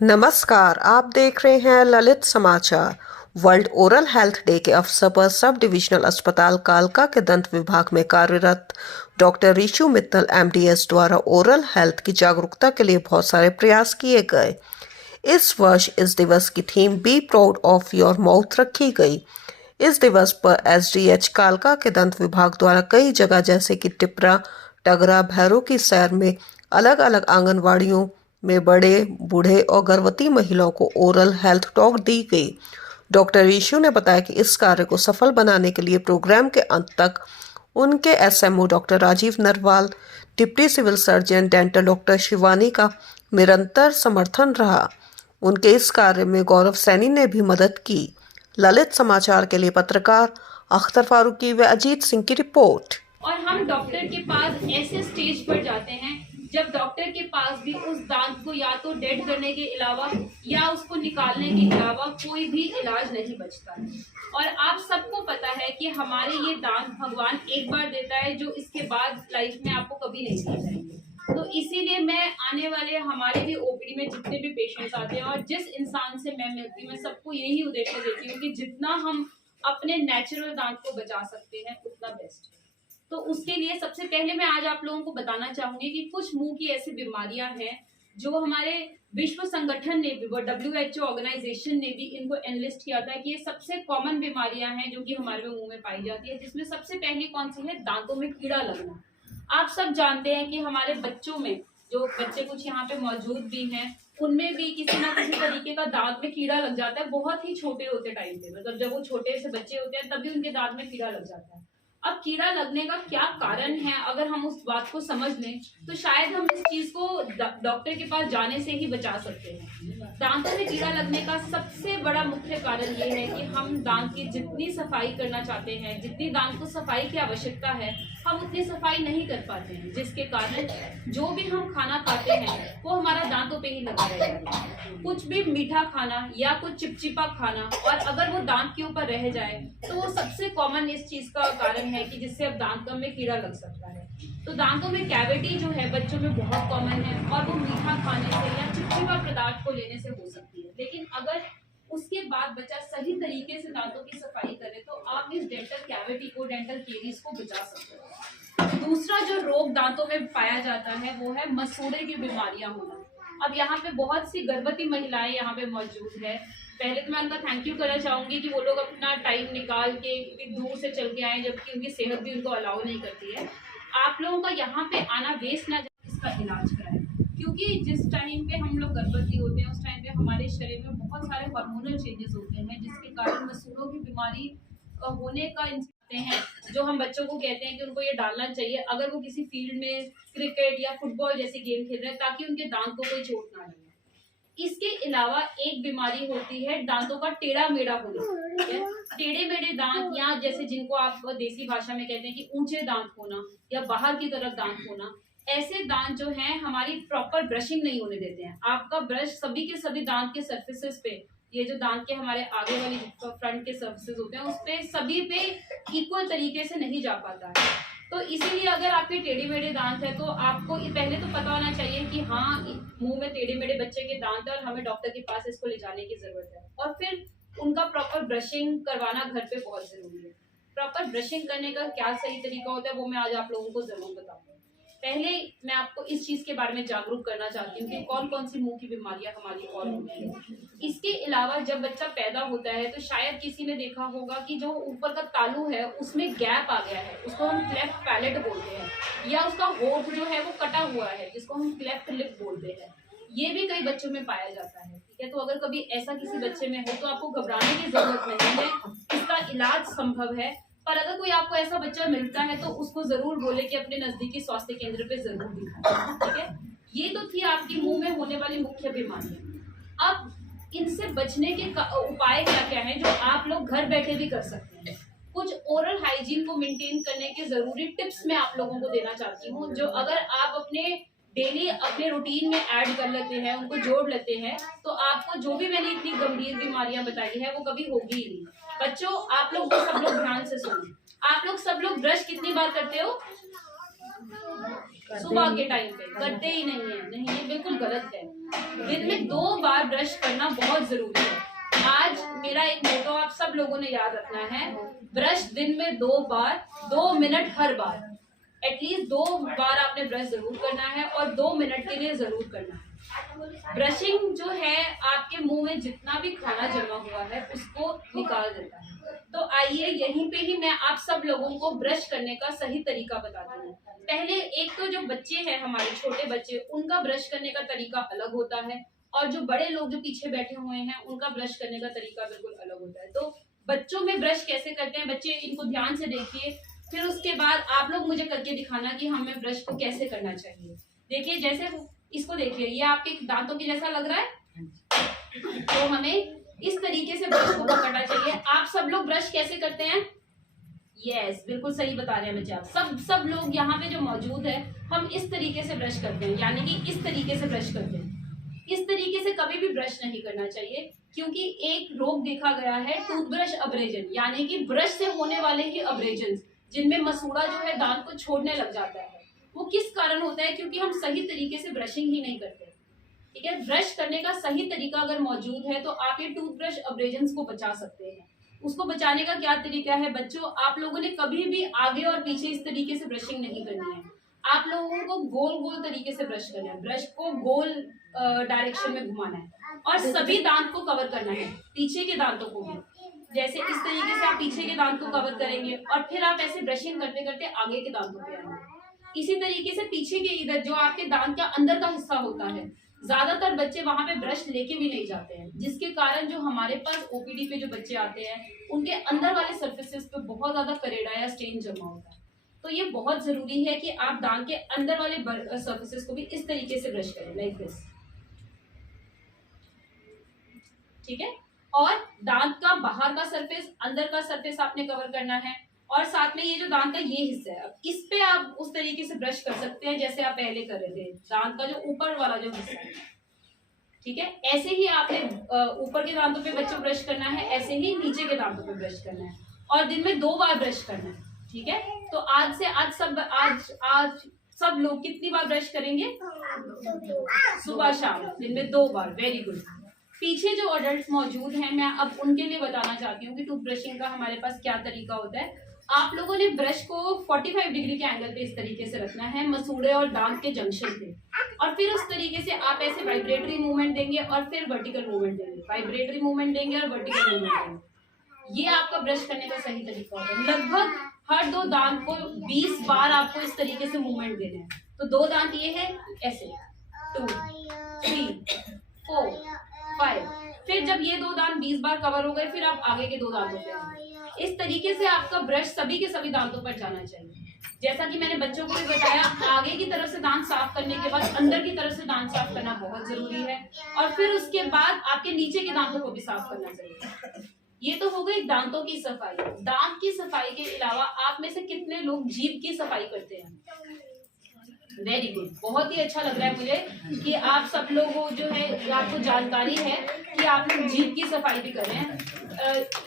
नमस्कार, आप देख रहे हैं ललित समाचार। वर्ल्ड ओरल हेल्थ डे के अवसर पर सब डिविजनल अस्पताल कालका के दंत विभाग में कार्यरत डॉक्टर ऋषु मित्तल एमडीएस द्वारा ओरल हेल्थ की जागरूकता के लिए बहुत सारे प्रयास किए गए। इस वर्ष इस दिवस की theme be proud of your mouth रखी गई। इस दिवस पर एसडीएच कालका के दंत विभाग द्वारा कई जगह जैसे कि टिपरा, टगरा, भैरों की सैर में अलग अलग आंगनवाड़ियों में बड़े, बूढ़े और गर्भवती महिलाओं को ओरल हेल्थ टॉक दी गई। डॉक्टर ईशू ने बताया कि इस कार्य को सफल बनाने के लिए प्रोग्राम के अंत तक उनके SMO doctor Rajeev Narwal, deputy civil surgeon dental doctor Shivani का निरंतर समर्थन रहा। उनके इस कार्य में गौरव सैनी ने भी मदद की। ललित समाचार के लिए पत्रकार अख्तर फारूकी व अजीत सिंह की रिपोर्ट। और हम डॉक्टर के पास ऐसे स्टेज पर जाते हैं जब डॉक्टर के पास भी उस दांत को या तो डेड करने के अलावा या उसको निकालने के अलावा कोई भी इलाज नहीं बचता। और आप सबको पता है कि हमारे ये दांत भगवान एक बार देता है, जो इसके बाद लाइफ में आपको कभी नहीं दिए जाएंगे। तो इसीलिए मैं आने वाले हमारे भी ओपीडी में जितने भी पेशेंट्स आते हैं और जिस इंसान से मैं मिलती हूँ, मैं सबको यही उद्देश्य देती हूँ कि जितना हम अपने नेचुरल दांत को बचा सकते हैं उतना बेस्ट है। तो उसके लिए सबसे पहले मैं आज आप लोगों को बताना चाहूंगी कि कुछ मुंह की ऐसी बीमारियां हैं जो हमारे विश्व संगठन ने भी, WHO ऑर्गेनाइजेशन ने भी इनको एनलिस्ट किया था कि ये सबसे कॉमन बीमारियां हैं जो कि हमारे मुंह में पाई जाती है। जिसमें सबसे पहली कौन सी है? दांतों में कीड़ा लगना। आप सब जानते हैं कि हमारे बच्चों में, जो बच्चे कुछ यहाँ पे मौजूद भी हैं, उनमें भी किसी ना किसी तरीके का दांत में कीड़ा लग जाता है। बहुत ही छोटे होते टाइम पे, मतलब जब वो छोटे से बच्चे होते हैं तभी उनके दांत में कीड़ा लग जाता है। अब कीड़ा लगने का क्या कारण है, अगर हम उस बात को समझ लें तो शायद हम इस चीज को डॉक्टर के पास जाने से ही बचा सकते हैं। दांतों में कीड़ा लगने का सबसे बड़ा मुख्य कारण ये है कि हम दांत की जितनी सफाई करना चाहते हैं, जितनी दांत को सफाई की आवश्यकता है, हम उतनी सफाई नहीं कर पाते हैं, जिसके कारण जो भी हम खाना खाते हैं वो हमारा दांतों पे ही लगा रहेगा। कुछ भी मीठा खाना या कुछ चिपचिपा खाना, और अगर वो दांत के ऊपर रह जाए तो वो सबसे कॉमन इस चीज का कारण है कि जिससे अब दांतों में कीड़ा लग सकता है। तो दांतों में कैविटी जो है बच्चों में बहुत कॉमन है, और वो मीठा खाने से या चिपचिपा पदार्थ को लेने से हो सकती है। लेकिन अगर उसके बाद बच्चा सही तरीके से दांतों की सफाई करे तो आप इस डेंटल कैविटी को, डेंटल केरीज को बचा सकते हो। दूसरा जो रोग दांतों में पाया जाता है वो है मसूड़े की बीमारियां होना। अब यहाँ पे बहुत सी गर्भवती महिलाएं यहाँ पे मौजूद है। पहले तो मैं उनका थैंक यू करना चाहूंगी कि वो लोग अपना टाइम निकाल के दूर से चल के आए, जबकि उनकी सेहत भी उनको अलाउ नहीं करती है। आप लोगों का यहाँ पे आना वेस्ट ना जाए, इसका इलाज कराएं। क्योंकि जिस टाइम पे हम लोग गर्भवती होते हैं उस टाइम पे हमारे शरीर में बहुत सारे हार्मोनल चेंजेस होते हैं, जिसके कारण मसूड़ों की बीमारी होने का हैं, जो हम बच्चों को कहते हैं कि उनको ये डालना चाहिए अगर वो किसी फील्ड में क्रिकेट या फुटबॉल जैसे गेम खेल रहे हैं, ताकि उनके दांत को कोई चोट ना लगे। इसके अलावा एक बीमारी होती है दांतों का टेढ़ा मेढ़ा होना। टेढ़े मेढ़े दांत, या जैसे जिनको आप देसी भाषा में कहते हैं कि ऊंचे दांत होना या बाहर की तरफ दांत होना, ऐसे दांत जो हैं हमारी प्रॉपर ब्रशिंग नहीं होने देते हैं। आपका ब्रश सभी के सभी दांत के सर्फेसेस पे, ये जो दांत के हमारे आगे वाली फ्रंट के सर्फेसेस होते हैं उस पे सभी पे इक्वल तरीके से नहीं जा पाता है। तो इसीलिए अगर आपके टेढ़े मेढ़े दांत है तो आपको पहले तो पता होना चाहिए कि हाँ, मुंह में टेढ़े मेढ़े बच्चे के दांत है और हमें डॉक्टर के पास इसको ले जाने की जरूरत है। और फिर उनका प्रॉपर ब्रशिंग करवाना घर पे बहुत जरूरी है। प्रॉपर ब्रशिंग करने का क्या सही तरीका होता है वो मैं आज आप लोगों को जरूर बताऊंगा। पहले मैं आपको इस चीज के बारे में जागरूक करना चाहती हूँ कि कौन कौन सी मुंह की बीमारियां हमारी और होती है। इसके अलावा जब बच्चा पैदा होता है तो शायद किसी ने देखा होगा कि जो ऊपर का तालू है उसमें गैप आ गया है, उसको हम क्लेफ्ट पैलेट बोलते हैं, या उसका होठ जो है वो कटा हुआ है जिसको हम क्लेफ्ट लिप बोलते हैं। ये भी कई बच्चों में पाया जाता है। ठीक है, तो अगर कभी ऐसा किसी बच्चे में हो तो आपको घबराने की जरूरत नहीं है, इसका इलाज संभव है। पर अगर कोई आपको ऐसा बच्चा मिलता है तो उसको जरूर बोले कि अपने नजदीकी स्वास्थ्य केंद्र पे जरूर दिखाएं। ठीक है, ये तो थी आपकी मुंह में होने वाली मुख्य बीमारियां। अब इनसे बचने के उपाय क्या क्या हैं जो आप लोग घर बैठे भी कर सकते हैं। कुछ ओरल हाइजीन को मेंटेन करने के जरूरी टिप्स मैं आप लोगों को देना चाहती हूँ, जो अगर आप अपने डेली अपने रूटीन में ऐड कर लेते हैं, उनको जोड़ लेते हैं, तो आपको जो भी मैंने इतनी गंभीर बीमारियां बताई है वो कभी होगी ही नहीं। बच्चों, आप लोग सब लोग ध्यान से सुनो। आप लोग सब लोग ब्रश कितनी बार करते हो? सुबह के टाइम पे करते ही नहीं है, नहीं ये बिल्कुल गलत है। दिन में 2 बार ब्रश करना बहुत जरूरी है। आज मेरा एक मोटो आप सब लोगों ने याद रखना है, ब्रश दिन में 2 बार, 2 मिनट हर बार, एटलीस्ट 2 बार आपने ब्रश जरूर करना है और 2 मिनट के लिए जरूर करना है। ब्रशिंग जो है आपके मुंह में जितना भी खाना जमा हुआ है उसको निकाल देता है। तो आइए यहीं पे ही मैं आप सब लोगों को ब्रश करने का सही तरीका बताती हूँ। पहले एक तो जो बच्चे हैं हमारे छोटे बच्चे, उनका ब्रश करने का तरीका अलग होता है और जो बड़े लोग जो पीछे बैठे हुए हैं उनका ब्रश करने का तरीका बिल्कुल अलग होता है। तो बच्चों में ब्रश कैसे करते हैं बच्चे, इनको ध्यान से देखिए, फिर उसके बाद आप लोग मुझे करके दिखाना कि हमें ब्रश को कैसे करना चाहिए। देखिए जैसे इसको देखिए, ये आपके दांतों के जैसा लग रहा है, तो हमें इस तरीके से ब्रश को पकड़ना चाहिए। आप सब लोग ब्रश कैसे करते हैं? यस, बिल्कुल सही बता रहे हैं बच्चे आप सब लोग यहाँ पे जो मौजूद है, हम इस तरीके से ब्रश करते हैं, यानी कि इस तरीके से ब्रश करते हैं। इस तरीके से कभी भी ब्रश नहीं करना चाहिए, क्योंकि एक रोग देखा गया है टूथब्रश अब्रेजन, यानी कि ब्रश से होने वाले ही अब्रेजन, जिनमें मसूड़ा जो है दांत को छोड़ने लग जाता है। वो किस कारण होता है? क्योंकि हम सही तरीके से ब्रशिंग ही नहीं करते। ठीक है, ब्रश करने का सही तरीका अगर मौजूद है तो आप ये टूथब्रश अब्रेजन को बचा सकते हैं। उसको बचाने का क्या तरीका है बच्चों? आप लोगों ने कभी भी आगे और पीछे इस तरीके से ब्रशिंग नहीं करनी है। आप लोगों को गोल गोल तरीके से ब्रश करना है, ब्रश को गोल डायरेक्शन में घुमाना है और सभी दांत को कवर करना है, पीछे के दांतों को भी। जैसे इस तरीके से आप पीछे के दांत को कवर करेंगे और फिर आप ऐसे ब्रशिंग करते करते आगे के दांतों पे आएंगे। इसी तरीके से पीछे के इधर जो आपके दांत का अंदर का हिस्सा होता है, ज्यादातर बच्चे वहां पे ब्रश लेके भी नहीं जाते हैं, जिसके कारण जो हमारे पास ओपीडी पे जो बच्चे आते हैं उनके अंदर वाले सरफेसेस पे बहुत ज्यादा करेड़ा या स्टेन जमा होता है। तो ये बहुत जरूरी है कि आप दांत के अंदर वाले सरफेसेस को भी इस तरीके से ब्रश करें, लाइक दिस। ठीक है, और दांत का बाहर का सरफेस, अंदर का सरफेस आपने कवर करना है, और साथ में ये जो दांत का ये हिस्सा है, अब इस पे आप उस तरीके से ब्रश कर सकते हैं जैसे आप पहले कर रहे थे, दांत का जो ऊपर वाला जो हिस्सा है। ठीक है, ऐसे ही आपने ऊपर के दांतों पे बच्चों ब्रश करना है, ऐसे ही नीचे के दांतों पे ब्रश करना है, और दिन में 2 बार ब्रश करना है। ठीक है, तो आज से आज सब लोग कितनी बार ब्रश करेंगे? सुबह शाम, दिन में 2 बार। Very good. पीछे जो अडल्ट मौजूद हैं, मैं अब उनके लिए बताना चाहती हूँ कि टूथ ब्रशिंग का हमारे पास क्या तरीका होता है। आप लोगों ने ब्रश को 45 डिग्री के एंगल पे इस तरीके से रखना है, मसूड़े और दांत के जंक्शन पे, और फिर उस तरीके से आप ऐसे वाइब्रेटरी मूवमेंट देंगे और फिर वर्टिकल मूवमेंट देंगे, वाइब्रेटरी मूवमेंट देंगे और वर्टिकल मूवमेंट देंगे। ये आपका ब्रश करने का सही तरीका होता है। लगभग हर 2 दांत को 20 बार आपको इस तरीके से मूवमेंट देना है। तो 2 दांत ये है ऐसे, 2 3 4 5, फिर जब ये 2 दांत 20 बार कवर हो गए, फिर आप आगे के 2 दांतों पे आएंगे। इस तरीके से आपका ब्रश सभी के सभी दांतों पर जाना चाहिए। जैसा कि मैंने बच्चों को भी बताया, आगे की तरफ से दांत साफ करने के बाद अंदर की तरफ से दांत साफ करना बहुत जरूरी है, और फिर उसके बाद आपके नीचे के दांतों को भी साफ करना चाहिए। ये तो हो गई दांतों की सफाई। दांत की सफाई के अलावा आप में से कितने लोग जीभ की सफाई करते हैं? वेरी गुड, बहुत ही अच्छा लग रहा है मुझे कि आप सब लोगों जो है आपको जानकारी है कि आप लोग जीभ की सफाई भी कर रहे हैं।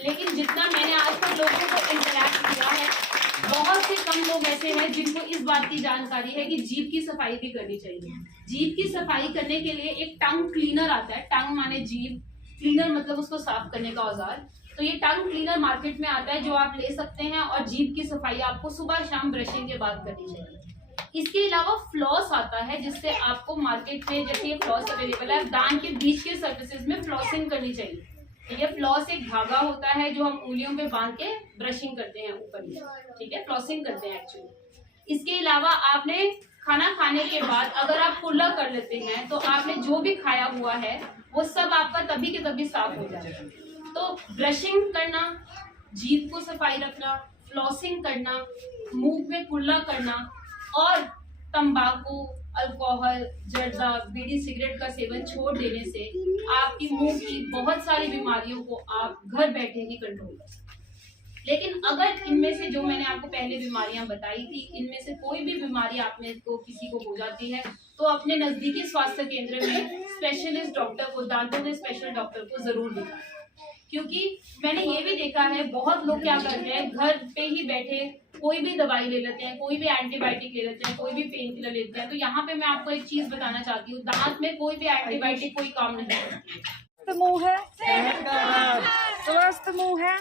लेकिन जितना मैंने आज तक लोगों को इंटरैक्ट किया है, बहुत से कम लोग ऐसे हैं जिनको इस बात की जानकारी है कि जीभ की सफाई भी करनी चाहिए। जीभ की सफाई करने के लिए एक टंग क्लीनर आता है, टंग माने जीभ, क्लीनर मतलब उसको साफ करने का औजार। तो ये टंग क्लीनर मार्केट में आता है जो आप ले सकते हैं, और जीभ की सफाई आपको सुबह शाम ब्रशिंग के बाद करनी चाहिए। इसके अलावा फ्लॉस आता है, जिससे आपको मार्केट में जैसे ये फ्लॉस अवेलेबल है, दांत के बीच के सर्फेसेस में फ्लॉसिंग करनी चाहिए। ये फ्लॉस एक धागा होता है जो हम उंगलियों पे बांध के ब्रशिंग करते हैं ऊपर में। ठीक है, फ्लॉसिंग करते हैं एक्चुअली। इसके अलावा आपने खाना खाने के बाद अगर आप कुल्ला कर लेते हैं तो आपने जो भी खाया हुआ है वो सब आपका तभी के तभी साफ हो जाएगा। तो ब्रशिंग करना, जीभ को सफाई रखना, फ्लॉसिंग करना, मुंह में कुल्ला करना, और तंबाकू, अल्कोहल, जर्दा, बीड़ी, सिगरेट का सेवन छोड़ देने से आपकी मुंह की बहुत सारी बीमारियों को आप घर बैठे ही कंट्रोल कर सकते हैं। लेकिन अगर इनमें से जो मैंने आपको पहले बीमारियां बताई थी, इनमें से कोई भी बीमारी आपने को किसी को हो जाती है, तो अपने नजदीकी स्वास्थ्य केंद्र में स्पेशलिस्ट डॉक्टर को, दांतों के स्पेशल डॉक्टर को जरूर दिखाएं। क्योंकि मैंने ये भी देखा है बहुत लोग क्या करते हैं, घर पे ही बैठे कोई भी दवाई ले लेते हैं, कोई भी एंटीबायोटिक ले लेते हैं, कोई भी पेन किलर लेते हैं। तो यहाँ पे मैं आपको एक चीज बताना चाहती हूँ, दांत में कोई भी एंटीबायोटिक कोई काम नहीं करती। स्वस्थ मुंह है स्वस्थ मुंह है।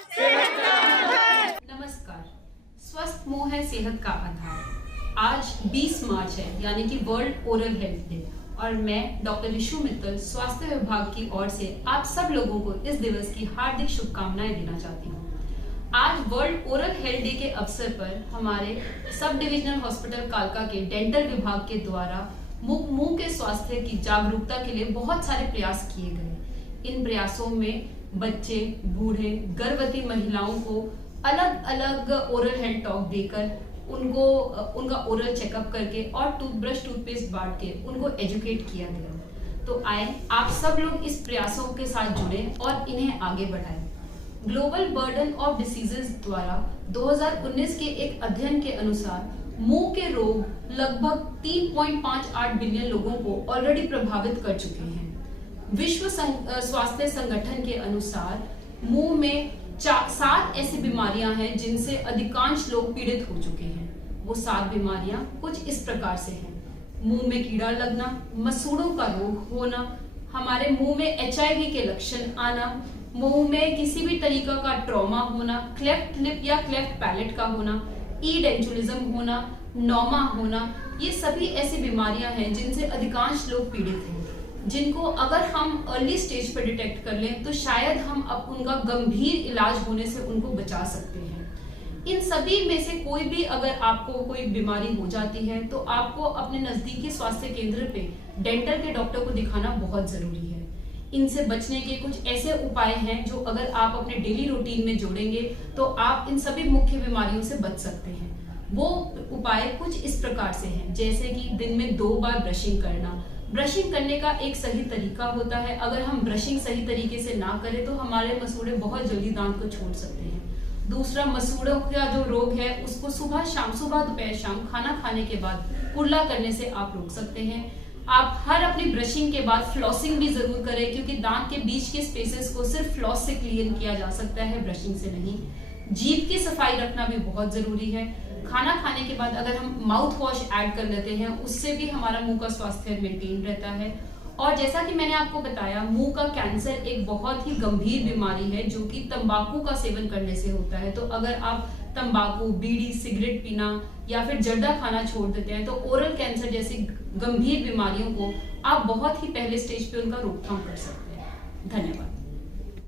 नमस्कार, स्वस्थ मुंह है सेहत का आधार। आज 20 मार्च है, यानी कि वर्ल्ड ओरल हेल्थ डे, और मैं डॉक्टर ऋषु मित्तल स्वास्थ्य विभाग की ओर से आप सब लोगों को इस दिवस की हार्दिक शुभकामनाएं देना चाहती हूँ। आज वर्ल्ड ओरल हेल्थ डे के अवसर पर हमारे सब डिविजनल हॉस्पिटल कालका के डेंटल विभाग के द्वारा मुंह के स्वास्थ्य की जागरूकता के लिए बहुत सारे प्रयास किए गए। इन प्रयासों में बच्चे, बूढ़े, गर्भवती महिलाओं को अलग अलग ओरल हेल्थ टॉक देकर उनका ओरल चेकअप करके और टूथब्रश, टूथपेस्ट बांट के उनको एजुकेट किया गया। तो आए आप सब लोग इस प्रयासों के साथ जुड़े और इन्हें आगे बढ़ाएं। ग्लोबल बर्डन ऑफ डिसीजेस द्वारा 2019 के एक अध्ययन के अनुसार मुंह के रोग लगभग 3.58 बिलियन लोगों को ऑलरेडी प्रभावित कर चुके हैं। विश्व स्वास्थ्य संगठन के अनुसार मुंह में 7 ऐसी बीमारियां हैं जिनसे अधिकांश लोग पीड़ित हो चुके हैं। वो 7 बीमारियां कुछ इस प्रकार से हैं: मुंह में कीड़ा लगना, मसूड़ों का रोग होना, हमारे मुंह में HIV के लक्षण आना, मुंह में किसी भी तरीका का ट्रॉमा होना, क्लेफ्ट लिप या क्लेफ्ट पैलेट का होना, ईडेंचुलिज्म होना, नोमा होना। ये सभी ऐसी बीमारियां हैं जिनसे अधिकांश लोग पीड़ित हैं, जिनको अगर हम अर्ली स्टेज पर डिटेक्ट कर लें तो शायद हम अब उनका गंभीर इलाज होने से उनको बचा सकते हैं। इन सभी में से कोई भी अगर आपको कोई बीमारी हो जाती है तो आपको अपने नजदीकी स्वास्थ्य केंद्र पे डेंटल के डॉक्टर को दिखाना बहुत जरूरी है। इनसे बचने के कुछ ऐसे उपाय हैं जो अगर आप अपने डेली रूटीन में जोड़ेंगे तो आप इन सभी मुख्य बीमारियों से बच सकते हैं। वो उपाय कुछ इस प्रकार से हैं, जैसे कि दिन में 2 बार ब्रशिंग करना। ब्रशिंग करने का एक सही तरीका होता है। अगर हम ब्रशिंग सही तरीके से ना करें तो हमारे मसूड़े बहुत जल्दी दांत को छोड़ सकते हैं। दूसरा, मसूड़ों का जो रोग है उसको सुबह दोपहर शाम खाना खाने के बाद कुल्ला करने से आप रोक सकते हैं। आप हर अपनी ब्रशिंग के बाद फ्लॉसिंग भी जरूर करें, क्योंकि दांत के बीच के स्पेसेस को सिर्फ फ्लॉस से क्लीन किया जा सकता है, ब्रशिंग से नहीं। जीभ की सफाई रखना भी बहुत जरूरी है। खाना खाने के बाद अगर हम माउथ वॉश ऐड कर लेते हैं उससे भी हमारा मुंह का स्वास्थ्य मेंटेन रहता है। और जैसा कि मैंने आपको बताया, मुंह का कैंसर एक बहुत ही गंभीर बीमारी है जो कि तंबाकू का सेवन करने से होता है। तो अगर आप तंबाकू, बीड़ी, सिगरेट पीना या फिर जर्दा खाना छोड़ देते हैं तो ओरल कैंसर जैसी गंभीर बीमारियों को आप बहुत ही पहले स्टेज पे उनका रोकथाम कर सकते हैं। धन्यवाद।